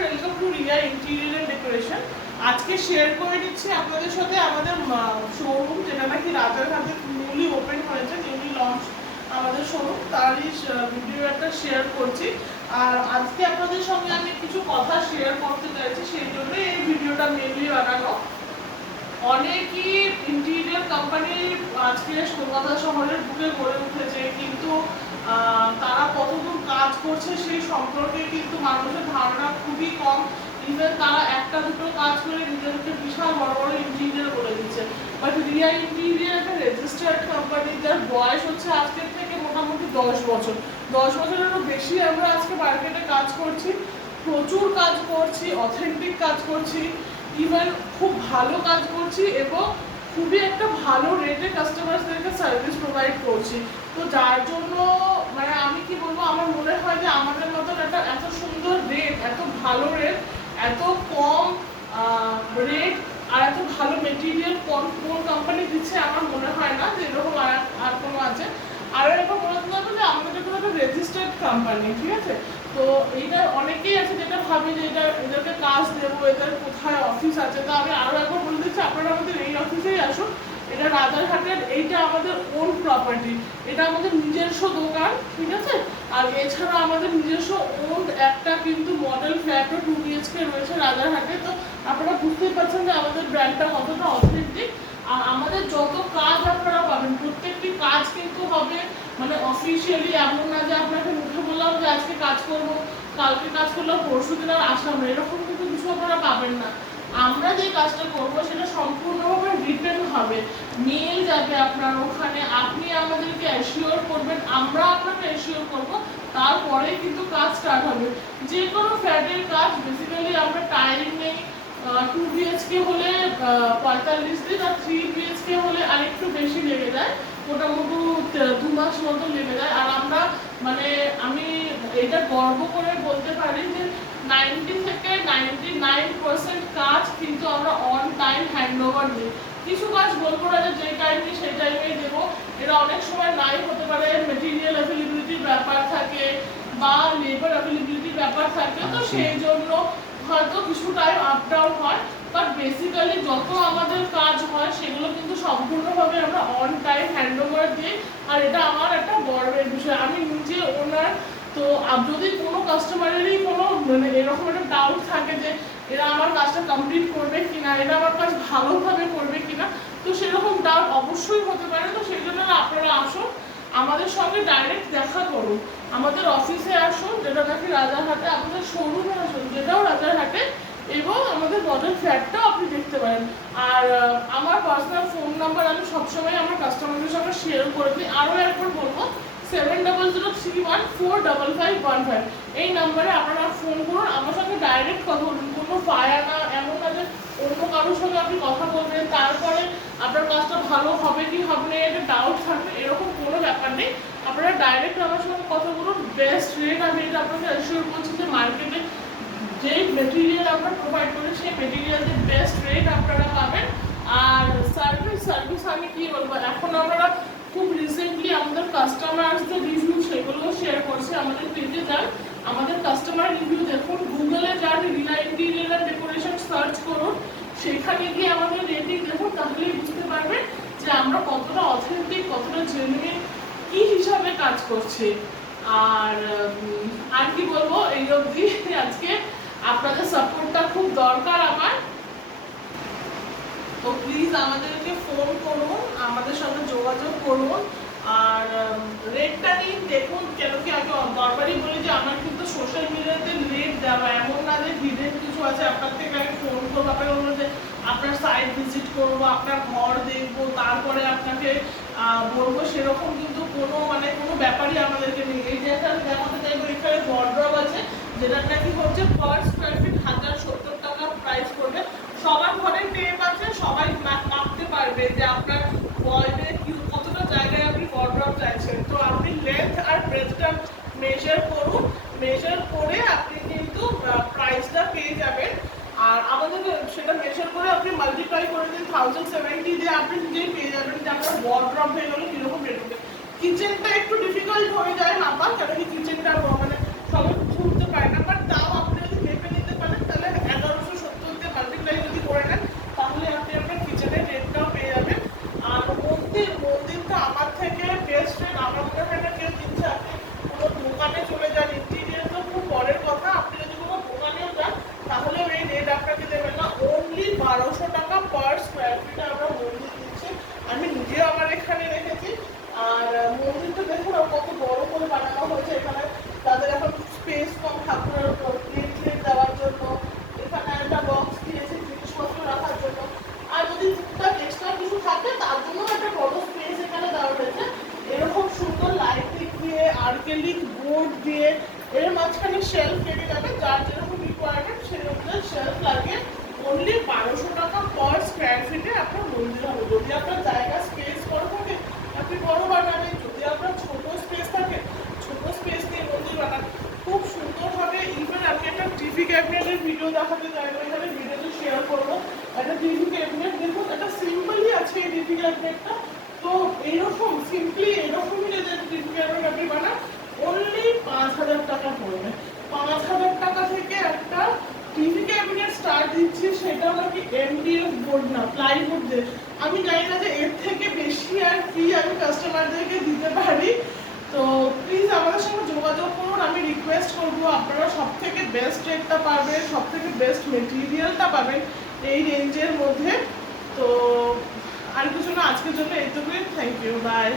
Welcome to Riya interior and decoration. আজকে share করে দিচ্ছি আপনাদের সাথে আমাদের শোরুম, যেটা নাকি রাজারহাটে নিউলি ওপেন হয়েছে, নিউলি লঞ্চ আমাদের শোরুম, তারই ভিডিও একটা শেয়ার করছি। আর আজকে আপনাদের সঙ্গে আমি কিছু কথা শেয়ার করতে চাইছি, সেই জন্য এই ভিডিওটা মেনলি বানানো। অনেকই ইন্টেরিয়র কোম্পানি আজকে কলকাতা শহরের বুকে গড়ে উঠেছে, কিন্তু তারা কতদূর কাজ করছে সেই সম্পর্কে কিন্তু মানুষের ধারণা খুবই কম। ইভেন তারা একটা দুটো কাজ করে নিজেদেরকে বিশাল বড় বড় ইন্টেরিয়র বলে দিচ্ছে। বাট রিয়া ইন্টেরিয়র একটা রেজিস্টার্ড কোম্পানি, যার বয়স হচ্ছে আজকের থেকে মোটামুটি 10 বছর। 10 বছরেরও বেশি আমরা আজকে মার্কেটে কাজ করছি, প্রচুর কাজ করছি, অথেন্টিক কাজ করছি, ইভেন খুব ভালো কাজ করছি এবং খুবই একটা ভালো রেটে কাস্টমারদেরকে সার্ভিস প্রোভাইড করছি। তো যার জন্য মানে আমি কি বলবো, আমার মনে হয় যে আমাদের মতন একটা এত সুন্দর রেট, এত ভালো রেট, এত কম রেট আর এত ভালো মেটেরিয়াল কোন কোম্পানি দিচ্ছে আমার মনে হয় না যে এরকম আর কোনো আছে। আরও এরকম বলে দিতে হবে যে আমাদের এটা একটা রেজিস্টার্ড কোম্পানি, ঠিক আছে? তো এইটা অনেকেই আছে যেটা ভাবি যে এদেরকে কাজ দেবো, এদের কোথায় অফিস আছে। তো আমি আরও একবার বলে দিচ্ছি, আপনারা আমাদের এই অফিসেই আসুন। এটা রাজারহাটের, এইটা আমাদের ওন প্রপার্টি, এটা আমাদের নিজস্ব দোকান, ঠিক আছে? আর এছাড়া আমাদের নিজস্ব ওন একটা কিন্তু মডেল ফ্ল্যাটও 2 BHK রয়েছে রাজারহাটে। তো আপনারা বুঝতেই পারছেন যে আমাদের ব্র্যান্ডটা কতটা অথেন্টিক। আর আমাদের যত কাজ আপনারা পাবেন, প্রত্যেকটি কাজ কিন্তু হবে মানে অফিসিয়ালি, এমন না যে আপনাকে মুখে বললাম যে আজকে কাজ করবো, কালকে কাজ করলাম, পরশু দিন আর আসলাম না, এরকম কিন্তু কিছু আপনারা পাবেন না। আমরা যে কাজটা করবো সেটা সম্পূর্ণভাবে রিটার্ন হবে, মেল যাবে আপনার ওখানে, আপনি আমাদেরকে অ্যাসিওর করবেন, আমরা আপনাকে অ্যাসিওর করবো, তারপরে কিন্তু কাজ স্টার্ট হবে। যে কোনো ফ্ল্যাটের কাজ বেসিক্যালি আমরা টাইম নেই। 2 BHK হলে 45 দিন, আর 3 BHK হলে আরেকটু বেশি লেগে যায়, মোটামুটি 2 মাস মতো লেগে যায়। আর আমরা মানে আমি এটা গর্ব করে বলতে পারি যে 90 থেকে 99% কাজ কিন্তু আমরা অন টাইম হ্যান্ড ওভার দিই। কিছু কাজ বলবো না যে টাইমে সেই টাইমেই দেবো, এটা অনেক সময় নাই হতে পারে, মেটেরিয়াল অ্যাভেলেবিলিটির ব্যাপার থাকে বা লেবার অ্যাভেলেবিলিটির ব্যাপার থাকে, তো সেই জন্য হয়তো কিছু টাইম আপ ডাউন হয়। বাট বেসিক্যালি যত আমাদের কাজ হয় সেগুলো কিন্তু সম্পূর্ণভাবে আমরা অন টাইম হ্যান্ড ওভার দিই। আর এটা আমার একটা গর্বের বিষয়, আমি নিজে ওনার। তো যদি কোনো কাস্টমারেরই কোনো মানে এরকম একটা ডাউট থাকে যে এরা আমার কাজটা কমপ্লিট করবে কিনা, এরা আমার কাজ ভালোভাবে করবে কিনা, তো সেরকম ডাউট অবশ্যই হতে পারে। তো সেই জন্য আপনারা আসুন, আমাদের সঙ্গে ডাইরেক্ট দেখা করুন, আমাদের অফিসে আসুন, যেটা নাকি রাজারহাটে, আমাদের শোরুমে আসুন যেটাও রাজারহাটে, এবং আমাদের মডেল ফ্ল্যাটটাও আপনি দেখতে পারেন। আর আমার পার্সোনাল ফোন নাম্বার আমি সবসময় আমার কাস্টমারদের সঙ্গে শেয়ার করে দিই। আরও একবার বলবো, 7003145515, এই নাম্বারে আপনারা ফোন করুন, আমার সঙ্গে ডাইরেক্ট কথা বলুন। কোনো ফায়া না, এমন না যে অন্য কারোর সঙ্গে আপনি কথা বলবেন তারপরে আপনার কাজটা ভালো হবে কি হবে না এটা ডাউট থাকবে, এরকম কোনো ব্যাপার নেই। আপনারা ডাইরেক্ট আমার সঙ্গে কথা বলুন। বেস্ট রেট আমি এটা আপনাকে অ্যাসিওর করছি যে মার্কেটে যে মেটেরিয়াল আমরা প্রোভাইড করি সেই মেটেরিয়ালের বেস্ট রেট আপনারা পাবেন। আর সার্ভিস আমি কি বলবো, এখন আমরা খুব রিসেন্টলি আমাদের কাস্টমারদের রিভিউ সেগুলো শেয়ার করছি। আমাদের পেজে যান, আমাদের কাস্টমার রিভিউ দেখুন, গুগলে যান, Riya interior and decoration search করুন, সেখানে গিয়ে আমাদের রেটিং দেখুন, তাহলেই বুঝতে পারবেন যে আমরা কতটা অথেন্টিক, কতটা জেনুইন কি হিসাবে কাজ করছি। আর কি বলবো, এই অবধি। আজকে আপনাদের সাপোর্টটা খুব দরকার আমার, তো প্লিজ আমাদেরকে ফোন করুন, আমাদের সঙ্গে যোগাযোগ করুন। আর রেটটা নিন, দেখুন, কেন কি আমি বারবারই বলি যে আমার কিন্তু সোশ্যাল মিডিয়াতে রেট দেওয়া, এমন না যে হিডেন কিছু আছে। আপনার থেকে আমি ফোন করবো, আপনাকে বলবো যে আপনার সাইট ভিজিট করবো, আপনার ঘর দেখবো, তারপরে আপনাকে বলবো, সেরকম কিন্তু কোনো ব্যাপারই আমাদেরকে নেই। এই যে একটা দেখাতে চাইবো, এখানে ওয়ার্ডরোব আছে, যেটা নাকি হচ্ছে পার স্কোয়ার ফিট 1070 টাকা প্রাইস করবে। সবার ঘরে টেপ আছে, সবাই মাপতে পারবে যে আপনার ওয়ালে কতটা জায়গায় আপনি ওয়ার্ডরোব চাইছেন। তো আপনি লেন্থ আর ব্রেথটা মেজার করুন, মেজার করে আপনি কিন্তু প্রাইসটা পেয়ে যাবেন। আর আমাদের সেটা মেজার করে আপনি মাল্টিপ্লাই করে দিন 1070 দিয়ে, আপনি নিজেই পেয়ে যাবেন যে আপনার ওয়ার্ডরোব হয়ে গেলে কীরকম বেরোবে। কিচেনটা একটু ডিফিকাল্ট হয়ে যায় মাপা, কেন কি কিচেনটা মানে সবাই ছুটতে পারে না, বাট তাও আপনি যদি মেপে নিতে পারেন আর্কেলিক বোর্ড দিয়ে এর মাঝখানে শেলফ কেটে যাবে, যার যেরকম রিকোয়ারমেন্ট সেরকম শেলফ লাগে। অনলি 1200 টাকা পার স্কোয়ার ফিটে আপনার মন্দির হবে। যদি আপনার জায়গা স্পেস বড় থাকে আপনি বড় বানাবেন, যদি আপনার ছোট স্পেস থাকে ছোট স্পেস নিয়ে মন্দির বানান, খুব সুন্দর হবে। ইভেন আমি একটা টিভি ক্যাবিনেটের ভিডিও দেখাতে চাইবো, এখানে ভিডিওতে শেয়ার করবো। একটা টিভি ক্যাবিনেট দেখুন, একটা সিম্পলই আছে এই টিভি ক্যাবিনেটটা। তো এইরকম সিম্পলি এরকমই যদি টিভি ক্যাবিনেট আপনি বানান অনলি 5000 টাকা পড়বে। 5000 টাকা থেকে একটা টিভি ক্যাবিনেট স্টার্ট দিচ্ছি, সেটা নাকি এমডিএফ বোর্ড না, প্লাইউড দিয়ে। আমি জানি না যে এর থেকে বেশি আর কি আমি কাস্টমারদেরকে দিতে পারি। তো প্লিজ আমাদের সঙ্গে যোগাযোগ করুন। আমি রিকোয়েস্ট করবো আপনারা সব থেকে বেস্ট রেটটা পাবেন, সব থেকে বেস্ট মেটেরিয়ালটা পাবেন এই রেঞ্জের মধ্যে। তো আর কিছু না, আজকের জন্য এইটুকুই। Thank you, by.